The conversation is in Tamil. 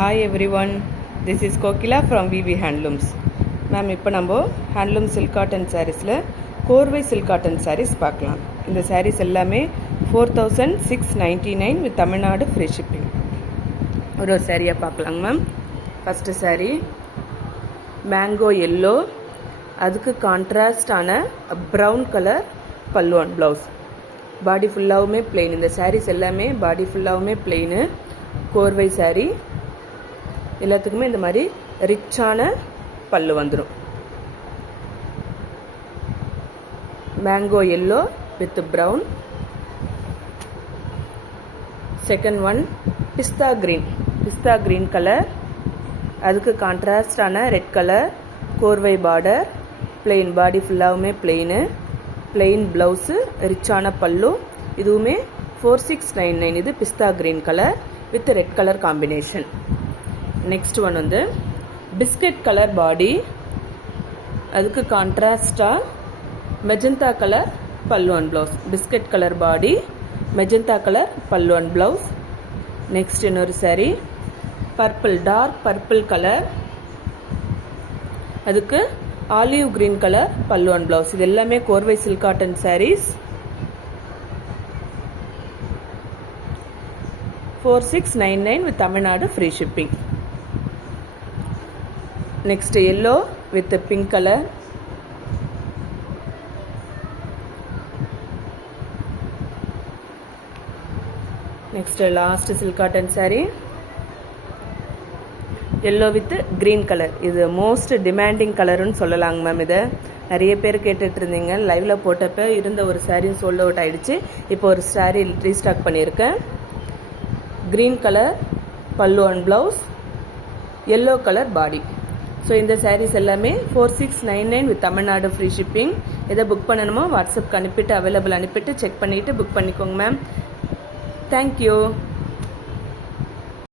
Hi everyone, this is Kokila from VV Handlooms. Ma'am இப்போ நம்ம ஹேண்ட்லூம் சில்க் காட்டன் சாரீஸில் கோர்வை சில்க் காட்டன் சாரீஸ் பார்க்கலாம். இந்த சாரீஸ் எல்லாமே 4699 வித் தமிழ்நாடு ஃப்ரீ ஷிப்பிங். ஒரு சாரியாக பார்க்கலாங்க ma'am. First sari mango yellow, அதுக்கு கான்ட்ராஸ்டான brown colour pallu and blouse. Body ஃபுல்லாகவுமே பிளெயின். இந்த சாரீஸ் எல்லாமே பாடி ஃபுல்லாகவுமே பிளெயின். கோர்வை சாரீ எல்லாத்துக்குமே இந்த மாதிரி ரிச்சான பல்லு வந்துடும். Mango yellow with brown. Second one pista green colour, அதுக்கு கான்ட்ராஸ்டான red colour korvai border. Plain, body ஃபுல்லாகவுமே பிளெயின் ப்ளவுஸு, ரிச்சான பல்லு. இதுவுமே 4699. இது pista green colour with red colour combination. Next one வந்து பிஸ்கட் கலர் பாடி, அதுக்கு கான்ட்ராஸ்டாக magenta colour pallu and blouse. Biscuit colour body, magenta colour pallu and blouse. Next இன்னொரு sari purple, dark purple colour, அதுக்கு olive green colour pallu and blouse. இது எல்லாமே கோர்வை silk cotton saris. 4699 with Tamil Nadu free shipping. Next yellow with pink colour, next last silk cotton sari yellow with green colour. இது மோஸ்ட் டிமாண்டிங் கலர்னு சொல்லலாங்க மேம். இதை நிறைய பேர் கேட்டுட்டு இருந்தீங்க. லைவ்ல போட்டப்ப இருந்த ஒரு சாரீ சோல்ட் அவுட் ஆயிடுச்சு. இப்போ ஒரு சாரீ ரீஸ்டாக் பண்ணியிருக்கேன். Green colour pallu and blouse, yellow colour body. So இந்த சாரீஸ் எல்லாமே 4699 வித் தமிழ்நாடு ஃப்ரீ ஷிப்பிங். எதை புக் பண்ணணுமோ வாட்ஸ்அப்க்கு அனுப்பிட்டு அவைலபிள் அனுப்பிட்டு செக் பண்ணிவிட்டு புக் பண்ணிக்கோங்க மேம். தேங்க்யூ.